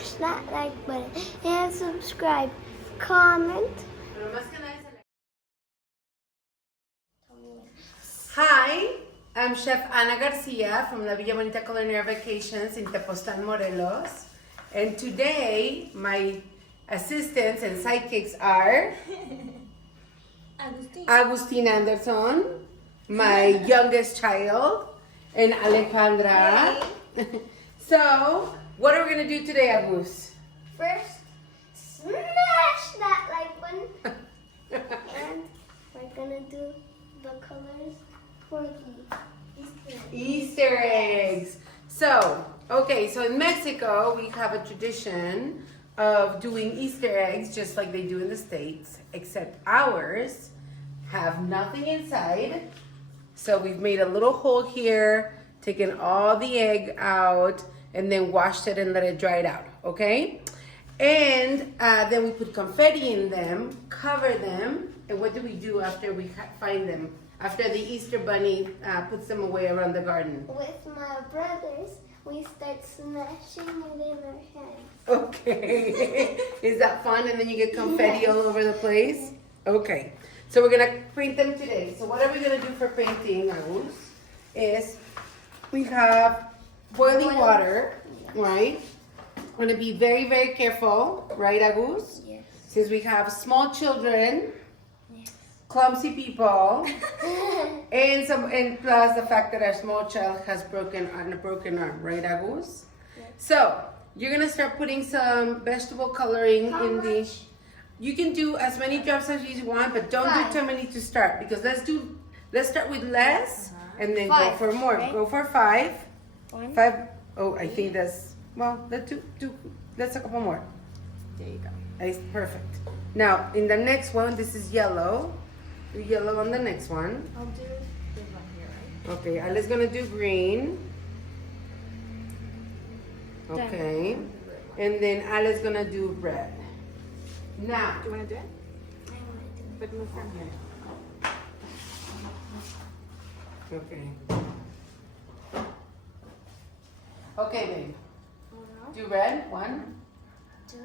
smash that like button and subscribe. Comment. Hi, I'm Chef Ana Garcia from La Villa Bonita Culinary Vacations in Tepoztlán, Morelos. And today, my assistants and sidekicks are Agustin Anderson, my youngest child, and Alejandra. So, what are we going to do today, Agus? First, smash that like button. And we're going to do the colors for the Easter eggs. So, okay, so in Mexico, we have a tradition of doing Easter eggs just like they do in the States, except ours have nothing inside. So we've made a little hole here, taken all the egg out, and then washed it and let it dry it out, okay? And then we put confetti in them, cover them, and what do we do after we find them? After the Easter bunny puts them away around the garden? With my brothers, we start smashing it in our hands. Okay. Is that fun? And then you get confetti all over the place? Okay. So we're going to paint them today. So what are we going to do for painting, Agus? Is we have boiling water, right? We're going to be very, very careful, right, Agus? Yes. Since we have small children, clumsy people, and plus the fact that our small child has a broken arm, right, Agus? Yes. So you're gonna start putting some vegetable coloring How in much? the. You can do as many drops as you want, but don't do too many to start because let's start with less and then go for more. Right? Go for 5. One. 5. Oh, I think that's let's do. Let's a couple more. There you go. That's perfect. Now in the next one, this is yellow. Do yellow on the next one. I'll do this one here, right? Okay, Ali's gonna do green. Okay. And then Ali's gonna do red. Now, Do you want to do it? I want to do But move from here. okay. Okay, babe. it. Do red. 1. 2,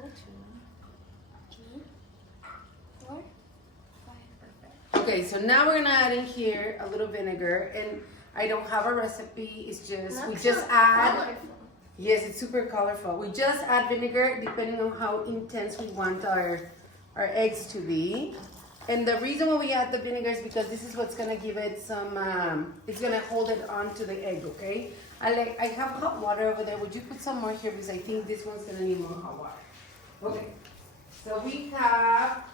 3, 4, 5. Okay, so now we're gonna add in here a little vinegar, and I don't have a recipe. It's just we just add. Colorful. Yes, it's super colorful. We just add vinegar depending on how intense we want our eggs to be. And the reason why we add the vinegar is because this is what's gonna give it some, it's gonna hold it onto the egg, okay? I have hot water over there. Would you put some more here because I think this one's gonna need more hot water. Okay, so we have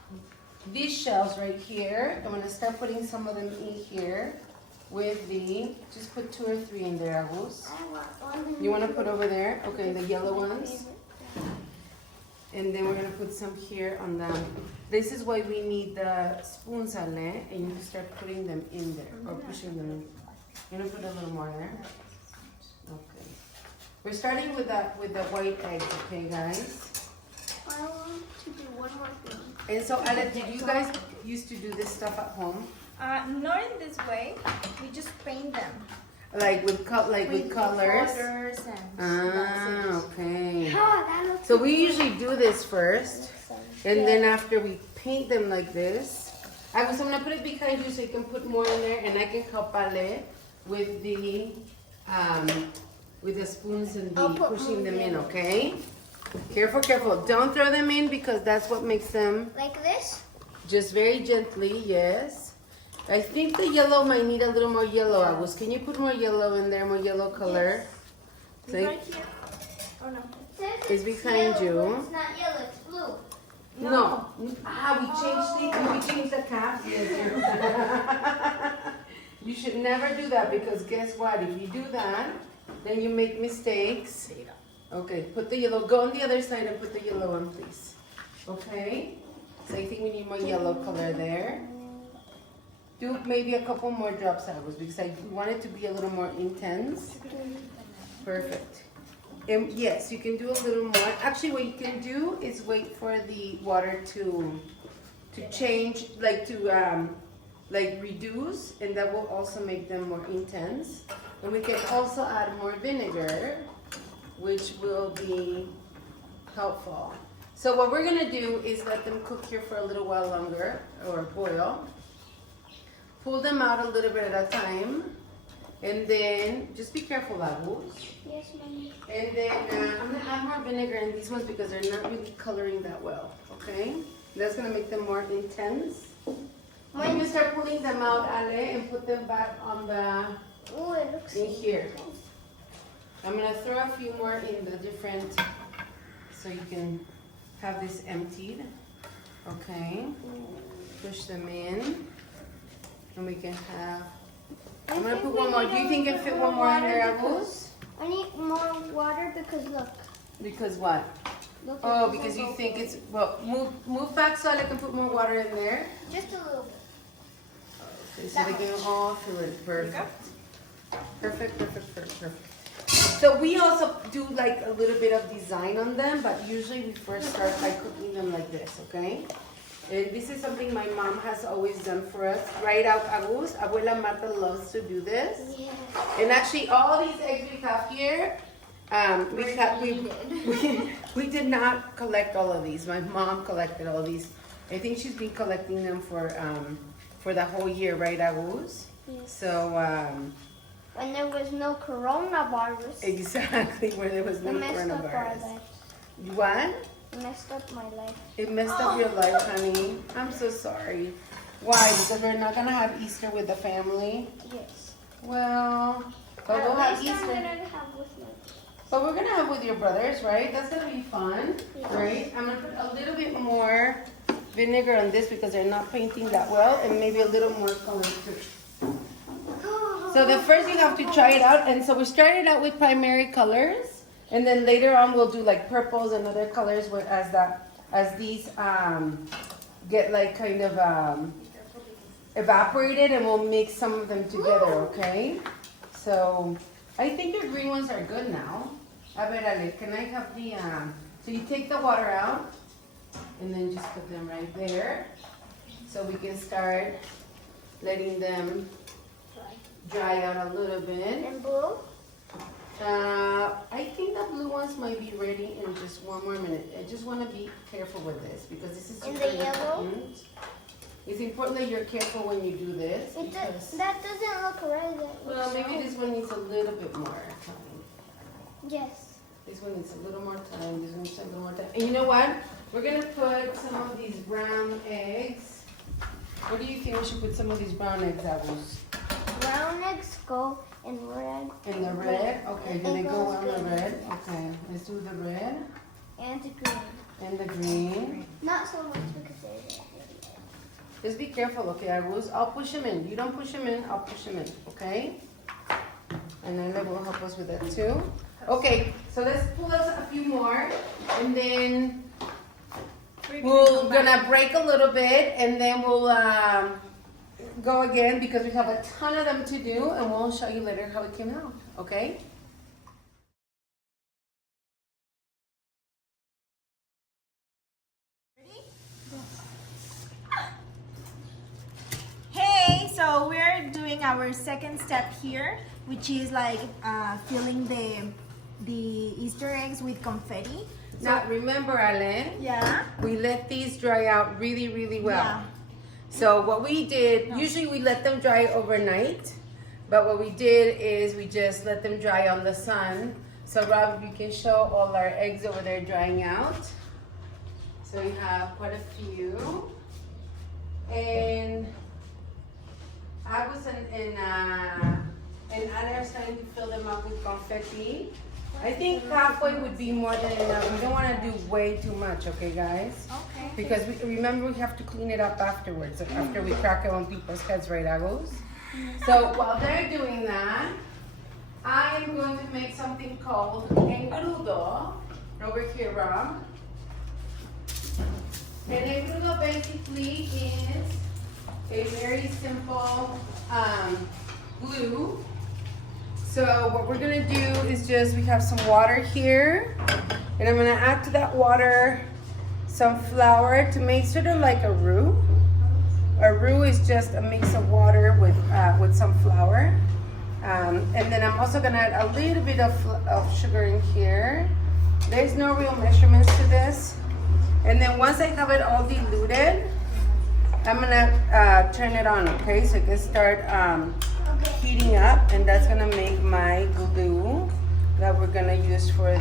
these shells right here. I'm gonna start putting some of them in here with just put 2 or 3 in there, Agus. I want one. You want to put over there? Okay, the yellow ones. And then we're going to put some here on them. This is why we need the spoons, Ale, and you start putting them in there, or pushing them in. You're going to put a little more there? Okay. We're starting with the white eggs, okay, guys? I want to do one more thing. And so, Ale, did you guys used to do this stuff at home? Not in this way. We just paint them. Like with colors? Colors and Okay. Oh, that looks So we usually do this first, so and then after we paint them like this, I'm gonna put it behind you so you can put more in there, and I can help Ale with the spoons and I'll the put pushing more them in. in. Okay. Careful, careful! Don't throw them in because that's what makes them. like this. Just very gently, yes. I think the yellow might need a little more yellow, Agus. Can you put more yellow in there, more yellow color? Yes. See? Right here. Oh no. It's behind you. But it's not yellow, it's blue. No. We changed the cap. You should never do that because guess what? If you do that, then you make mistakes. Okay, put the yellow. Go on the other side and put the yellow on, please. Okay? So I think we need more yellow color there. Do maybe a couple more drops, Agus, because I want it to be a little more intense. Perfect. Yes, you can do a little more. Actually, what you can do is wait for the water to change, like to reduce, and that will also make them more intense. And we can also add more vinegar, which will be helpful. So what we're gonna do is let them cook here for a little while longer, or boil. Pull them out a little bit at a time. And then, just be careful, Agus. Yes, Mommy. And then I'm gonna add more vinegar in these ones because they're not really coloring that well, okay? That's gonna make them more intense. When you start pulling them out, Ale, and put them back on the, Oh, it looks in here. I'm gonna throw a few more in the different, so you can have this emptied, okay? Push them in, and we can have, I'm gonna put one more. Do you think you can fit one more in there, Agus? I need more water because look. Because what? Look, Oh, it because doesn't you go think full. it's, well, move back so I can put more water in there. Just a little bit. Okay, so they can all fill it. Perfect. Perfect, perfect, perfect, perfect. So we also do like a little bit of design on them, but usually we first start by cooking them like this, okay? And this is something my mom has always done for us. Right out, Agus. Abuela Marta loves to do this. Yeah. And actually, all these eggs we have here, we did not collect all of these. My mom collected all these. I think she's been collecting them for the whole year, right, Agus? Yes. So, When there was no coronavirus. exactly, where there was no It messed up our coronavirus. life. What? It messed up my life. It messed up your life, honey. I'm so sorry. Why? Because we're not gonna have Easter with the family. Yes. Well, but we'll have At least I'm Easter. gonna have with my kids. But we're gonna have with your brothers, right? That's gonna be fun, Yes. right? I'm gonna put a little bit more vinegar on this because they're not painting that well, and maybe a little more color too. So the first you have to try it out, and so we started out with primary colors, and then later on we'll do like purples and other colors where as these get like kind of evaporated, and we'll mix some of them together, okay? So I think your green ones are good now. A ver, Ale, can I have the, so you take the water out, and then just put them right there, so we can start letting them dry out a little bit. And blue? I think the blue ones might be ready in just one more minute. I just want to be careful with this because this is And super the yellow? important. It's important that you're careful when you do this. Because, That doesn't look right. That well, looks maybe wrong. this one needs a little bit more time. Yes. This one needs a little more time. This one needs a little more time. And you know what? We're going to put some of these brown eggs. Where do you think we should put some of these brown eggs, Agus? Brown eggs go in red. In the red? Okay, do It they go goes on the good. red? Okay, let's do the red And the green. and the green. Not so much because they're red. Just be careful, okay, Agus? I'll push him in. You don't push him in, I'll push him in, okay? And then that will help us with that too. Okay, so let's pull us a few more, and then we're gonna break a little bit, and then we'll go again because we have a ton of them to do, and we'll show you later how it came out, okay? Hey, so we're doing our second step here, which is like filling the Easter eggs with confetti. Now remember, Ale, Yeah. we let these dry out really, really well. Yeah. So what we did, usually we let them dry overnight, but what we did is we just let them dry on the sun. So Rob, you can show all our eggs over there drying out. So we have quite a few. And Agus and Anna are starting to fill them up with confetti. I think halfway would be more than enough. We don't want to do way too much, okay, guys? Okay. Because remember we have to clean it up afterwards, after we crack it on people's heads, right, Agus? So while they're doing that, I am going to make something called engrudo. Over here, Rob. And engrudo basically is a very simple glue. So what we're gonna do is just, we have some water here, and I'm gonna add to that water some flour to make sort of like a roux. A roux is just a mix of water with some flour. And then I'm also gonna add a little bit of sugar in here. There's no real measurements to this. And then once I have it all diluted, I'm gonna turn it on, okay? So it can start heating up, and that's gonna make my glue that we're gonna use for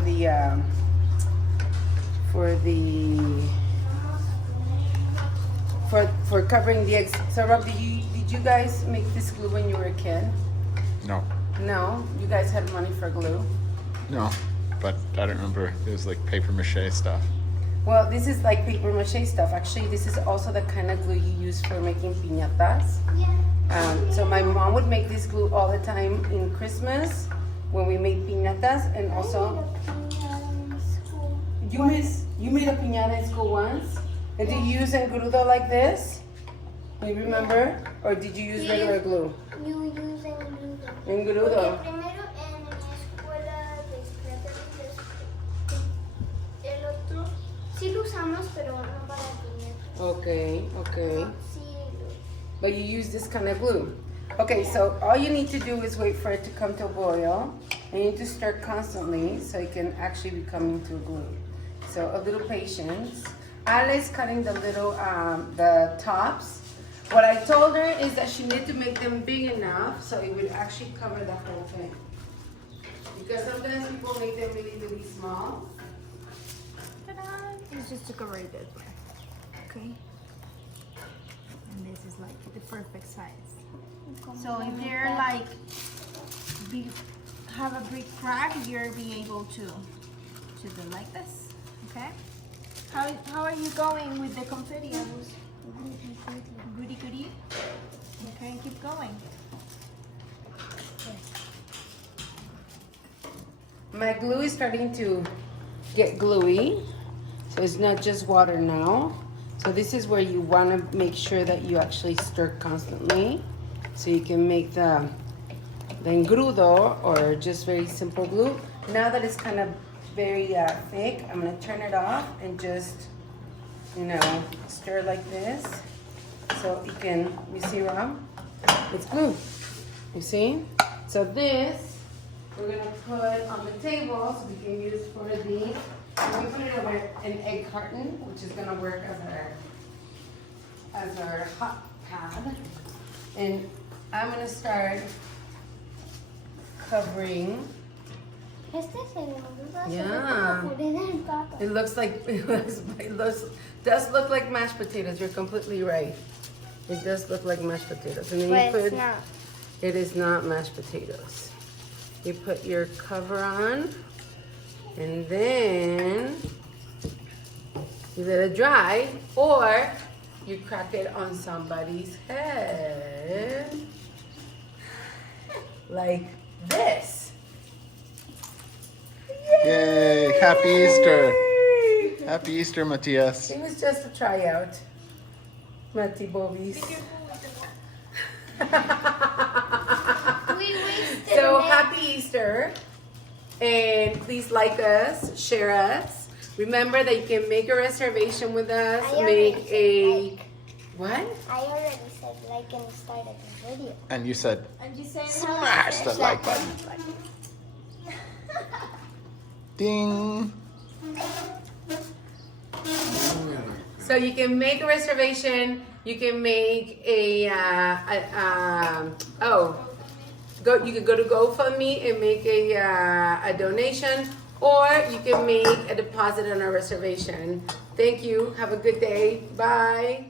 covering the eggs. So Rob, did you guys make this glue when you were a kid? No. No? You guys had money for glue? No. But I don't remember. It was like paper mache stuff. Well, this is like paper mache stuff. Actually, this is also the kind of glue you use for making piñatas. Yeah. So my mom would make this glue all the time in Christmas when we made piñatas, and also you made a piñata in school once. And did you use engrudo like this? Do you remember? Or did you use regular glue? You use engrudo. Engrudo. Porque primero en mi escuela de el otro sí lo usamos, pero no para piñatas. Okay. Sí, But you use this kind of glue. Okay, so all you need to do is wait for it to come to a boil. And you need to stir constantly so it can actually become into a glue. So a little patience. Ali's cutting the little, the tops. What I told her is that she needed to make them big enough so it would actually cover the whole thing. Because sometimes people make them really, really small. Ta-da! It's just to cover it this way. Okay. And this is like the perfect size. So if they're like big, have a big crack, you'll be able to do like this. Okay. How are you going with the confetti, Agus? Goody goody. Okay, keep going. My glue is starting to get gluey, so it's not just water now. So this is where you want to make sure that you actually stir constantly, so you can make the engrudo, or just very simple glue. Now that it's kind of very thick, I'm going to turn it off and just, stir like this. So you can, you see, Rob? It's glue. You see? So this, we're going to put on the table so we can use for the, we put it over an egg carton, which is going to work as our hot pad. And I'm going to start covering. Yeah. It looks like, does look like mashed potatoes. You're completely right. It does look like mashed potatoes. And then But you put, it's not. it is not mashed potatoes. You put your cover on, and then you let it dry, or you crack it on somebody's head, like this. Yay! Happy Easter! Happy Easter, Matias. It was just a tryout. Mati Bobis. We wasted So an egg. happy Easter. And please like us, share us. Remember that you can make a reservation with us. I already Make said a like. what? I already said like in the start of the video. And you said, And you say smash the like button. Ding! So you can make a reservation. You can make you can go to GoFundMe and make a donation, or you can make a deposit on our reservation. Thank you. Have a good day. Bye.